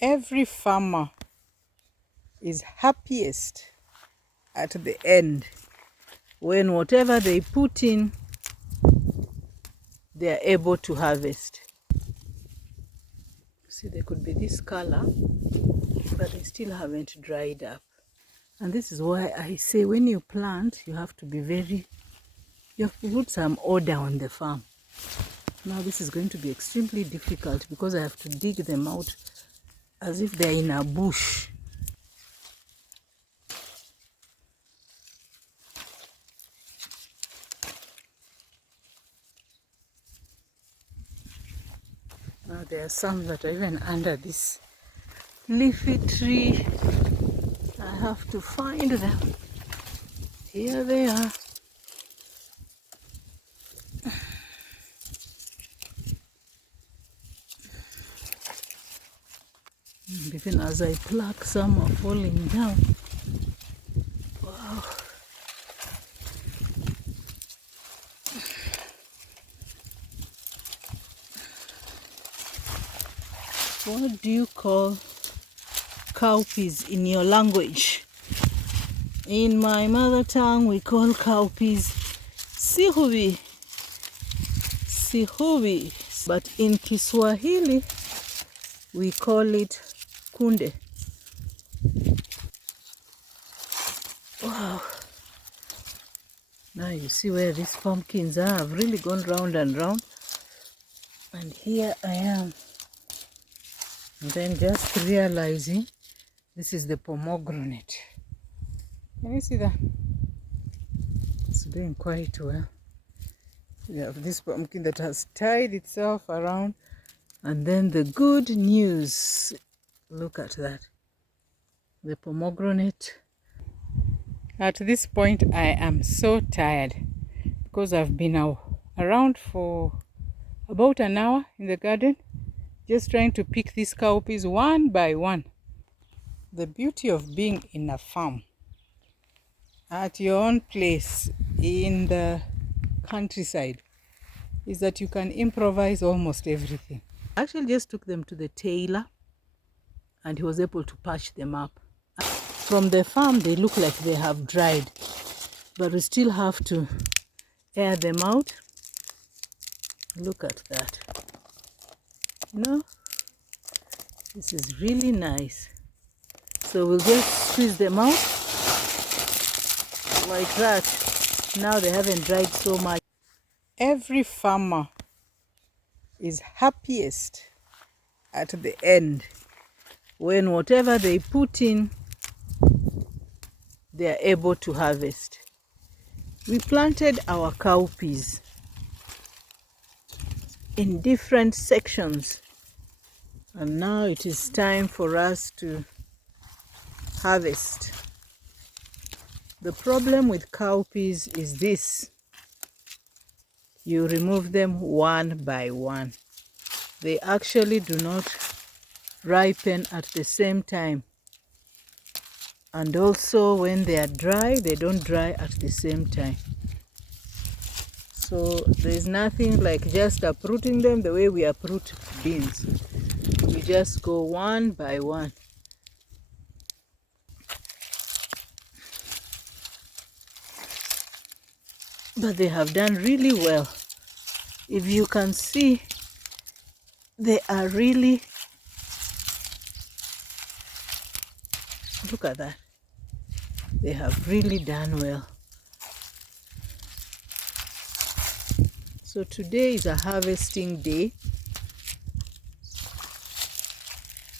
Every farmer is happiest at the end when whatever they put in, they are able to harvest. See, they could be this color, but they still haven't dried up. And this is why I say when you plant, you have to put some order on the farm. Now this is going to be extremely difficult because I have to dig them out as if they're in a bush. Now there are some that are even under this leafy tree. I have to find them. Here they are. And even as I pluck, some are falling down. Wow. What do you call cowpeas in your language? In my mother tongue, we call cowpeas sihubi. Sihubi. But in Kiswahili, we call it kunde. Wow. Now you see where these pumpkins are. I've really gone round and round. And here I am. And then just realizing this is the pomegranate. Can you see that? It's doing quite well. We have this pumpkin that has tied itself around. And then the good news, look at that. The pomegranate. At this point, I am so tired because I've been around for about an hour in the garden, just trying to pick these cowpeas one by one. The beauty of being in a farm, at your own place in the countryside, is that you can improvise almost everything. I actually just took them to the tailor and he was able to patch them up. From the farm, they look like they have dried, but we still have to air them out. Look at that. No, this is really nice. So we'll just squeeze them out like that. Now they haven't dried so much. Every farmer is happiest at the end when whatever they put in, they are able to harvest. We planted our cowpeas in different sections, and now it is time for us to harvest. The problem with cowpeas is this: you remove them one by one. They actually do not ripen at the same time, and also when they are dry, they don't dry at the same time. So there's nothing like just uprooting them the way we uproot beans. We just go one by one. But they have done really well. If you can see, they are really, look at that. They have really done well. So today is a harvesting day,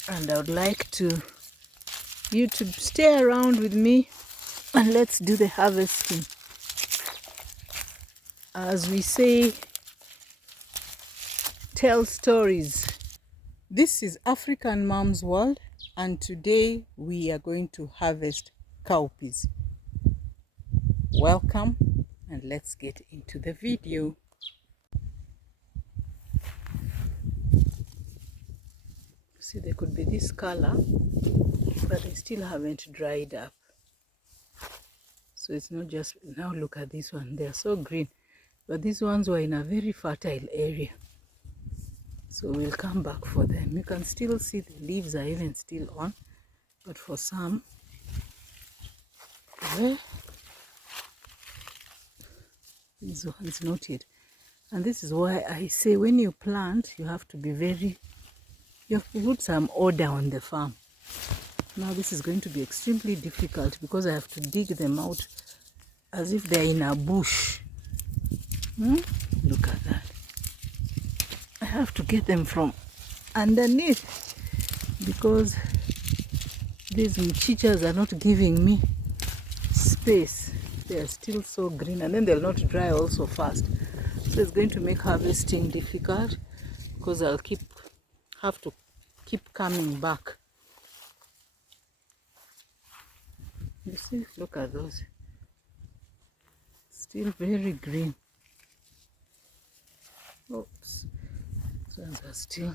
and I would like you to stay around with me and let's do the harvesting. As we say, tell stories. This is African Mom's World, and today we are going to harvest cowpeas. Welcome, and let's get into the video. See, they could be this color, but they still haven't dried up. So it's not just, now look at this one, they're so green, but these ones were in a very fertile area. So we'll come back for them. You can still see the leaves are even still on, but for some, well, this one's not yet. And this is why I say when you plant, you have to put some order on the farm. Now this is going to be extremely difficult because I have to dig them out as if they're in a bush. Look at that. I have to get them from underneath because these mchichas are not giving me space. They are still so green, and then they'll not dry also fast. So it's going to make harvesting difficult because I'll have to keep coming back. You see, look at those. Still very green. Oops. These ones are still.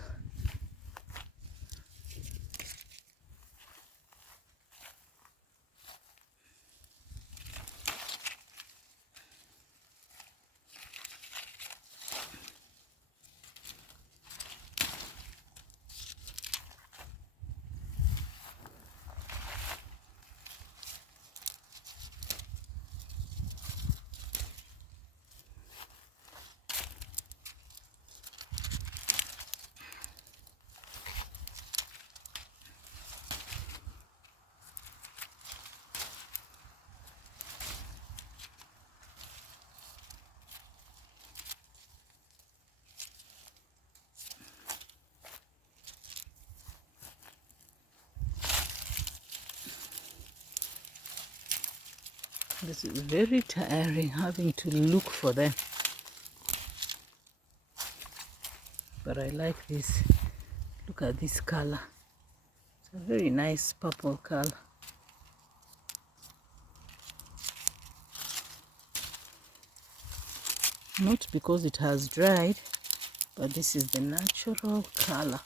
This is very tiring having to look for them. But I like this. Look at this color. It's a very nice purple color. Not because it has dried, but this is the natural color.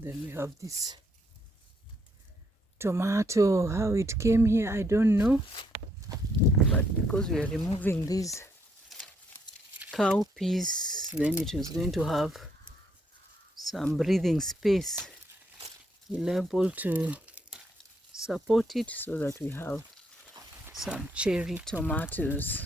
Then we have this tomato. How it came here, I don't know. But because we are removing these cowpeas, then it is going to have some breathing space. We'll able to support it so that we have some cherry tomatoes.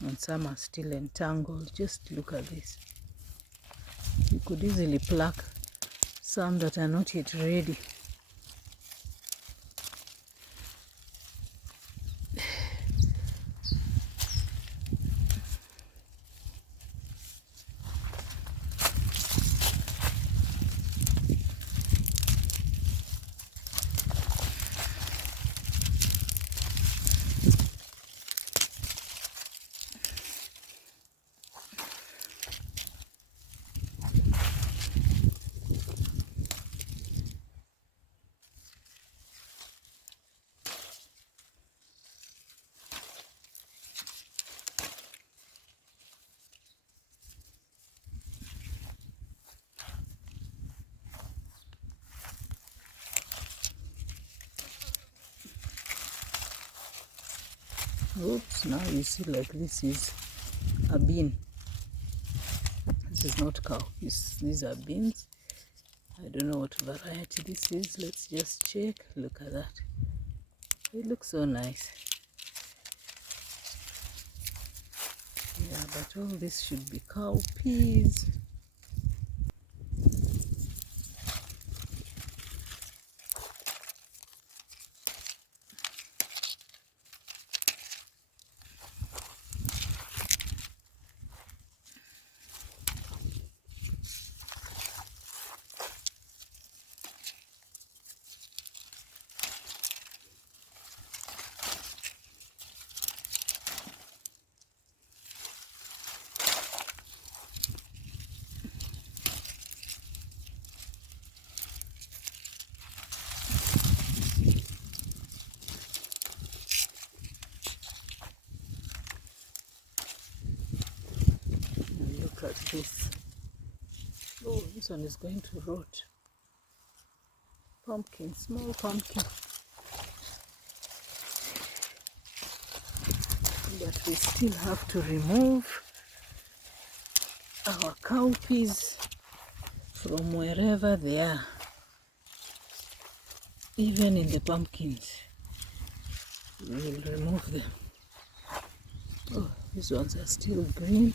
And some are still entangled. Just look at this. You could easily pluck some that are not yet ready. Oops, now you see, like, this is a bean. This is not cow. These are beans. I don't know what variety this is. Let's just check. Look at that. It looks so nice. Yeah, but all this should be cowpeas. this. Oh, this one is going to rot. Pumpkin, small pumpkin. But we still have to remove our cowpeas from wherever they are. Even in the pumpkins, we will remove them. Oh, these ones are still green.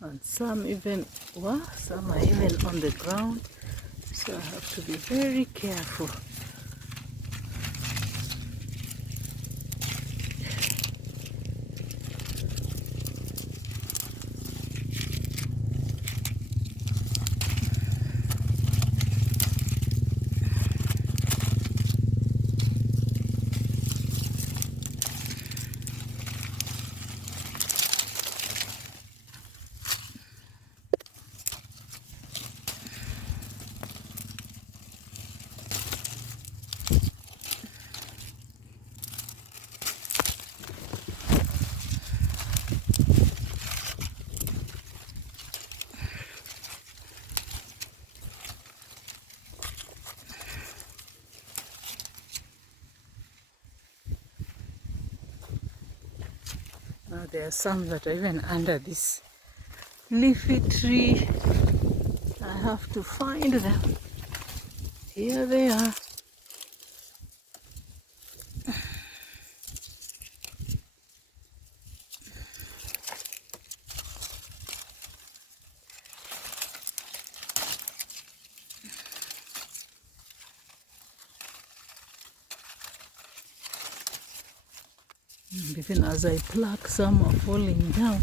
And some even, well, some are even on the ground, so I have to be very careful. Now there are some that are even under this leafy tree. I have to find them. Here they are. And even as I pluck, some are falling down.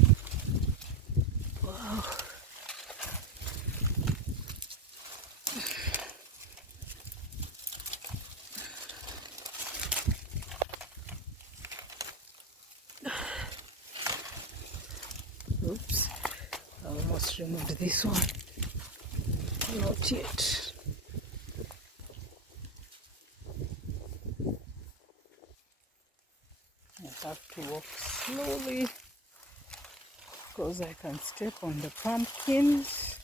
Wow. Oops, I almost removed this one. Not yet. I have to walk slowly because I can step on the pumpkins,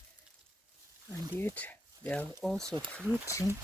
and yet they are also fruiting.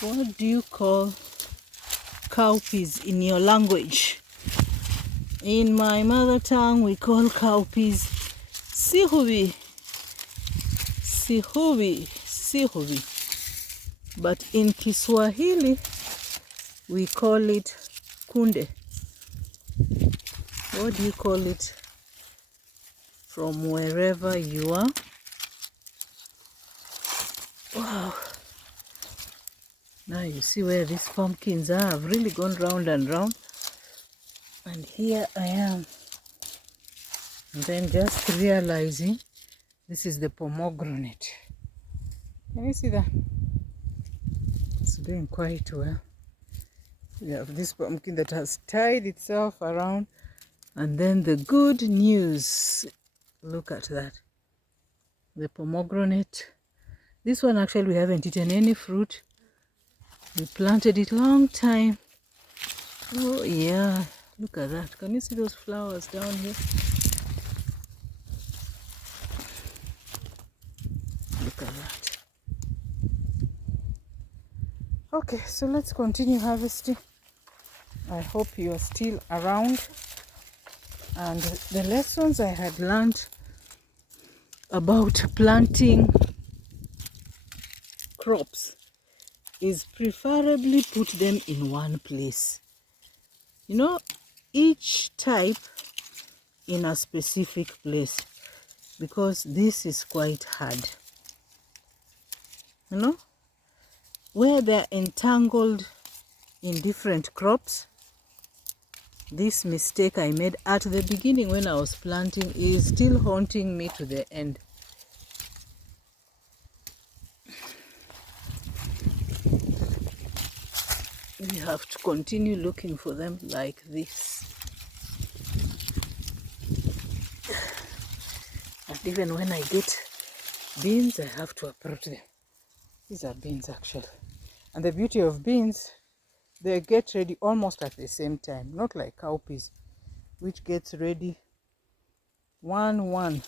What do you call cowpeas in your language? In my mother tongue, we call cowpeas sihubi. Sihubi. sihuri, but in Kiswahili we call it kunde. What do you call it from wherever you are? Wow. Now you see where these pumpkins are. I've really gone round and round. And here I am. And then just realizing this is the pomegranate. Can you see that? It's doing quite well. We have this pumpkin that has tied itself around. And then the good news. Look at that. The pomegranate. This one actually we haven't eaten any fruit. We planted it long time. Oh yeah. Look at that. Can you see those flowers down here? Look at that. Okay, so let's continue harvesting. I hope you are still around. And the lessons I had learned about planting crops is preferably put them in one place. You know, each type in a specific place, because this is quite hard. You know, where they're entangled in different crops. This mistake I made at the beginning when I was planting is still haunting me to the end. We have to continue looking for them like this. And even when I get beans, I have to uproot them. These are beans actually. And the beauty of beans, they get ready almost at the same time. Not like cowpeas, which gets ready one.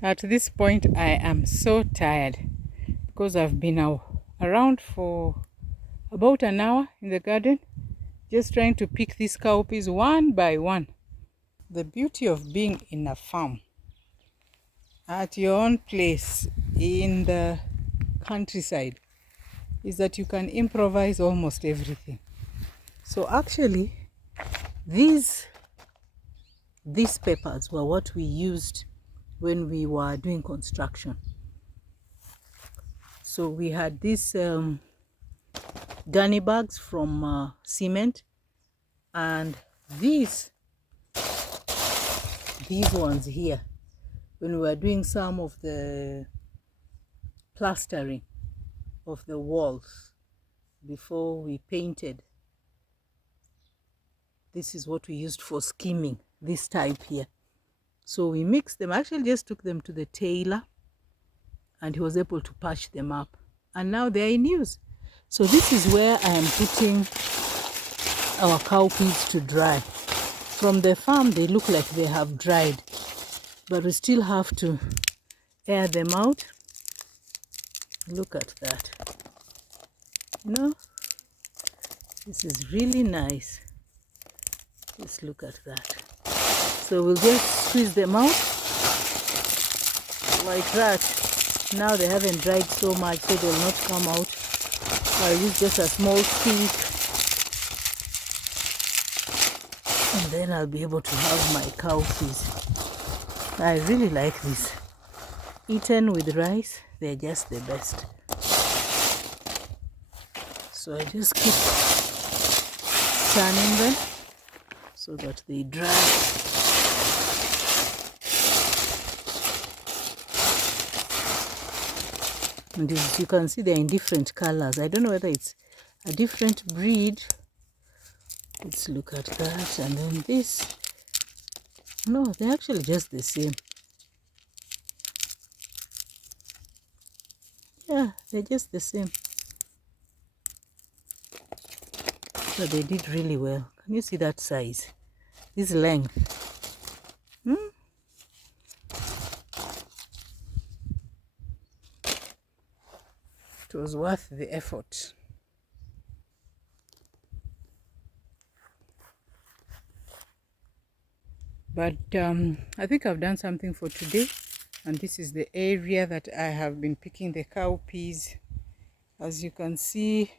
At this point, I am so tired because I've been around for about an hour in the garden, just trying to pick these cowpeas one by one. The beauty of being in a farm, at your own place, in the countryside, is that you can improvise almost everything. So actually, these peppers were what we used when we were doing construction. So we had these gunny bags from cement, and these ones here, when we were doing some of the plastering of the walls before we painted, this is what we used for skimming, this type here. So we mixed them. I actually just took them to the tailor and he was able to patch them up. And now they're in use. So this is where I am putting our cowpeas to dry. From the farm, they look like they have dried, but we still have to air them out. Look at that. You know, this is really nice. Just look at that. So we'll just squeeze them out like that. Now they haven't dried so much, so they'll not come out. I'll use just a small stick, and then I'll be able to have my cowpeas. I really like this. Eaten with rice, they're just the best. So I just keep turning them so that they dry. And as you can see, they're in different colors. I don't know whether it's a different breed. Let's look at that. And then this No, they're actually just the same. Yeah, they're just the same. So they did really well. Can you see that size? This length. It was worth the effort. But I think I've done something for today. And this is the area that I have been picking the cowpeas. As you can see,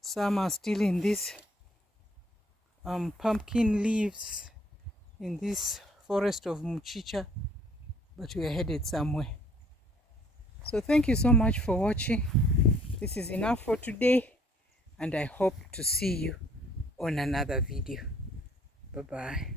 some are still in this pumpkin leaves in this forest of Muchicha, but we are headed somewhere. So thank you so much for watching. This is enough for today, and I hope to see you on another video. Bye bye.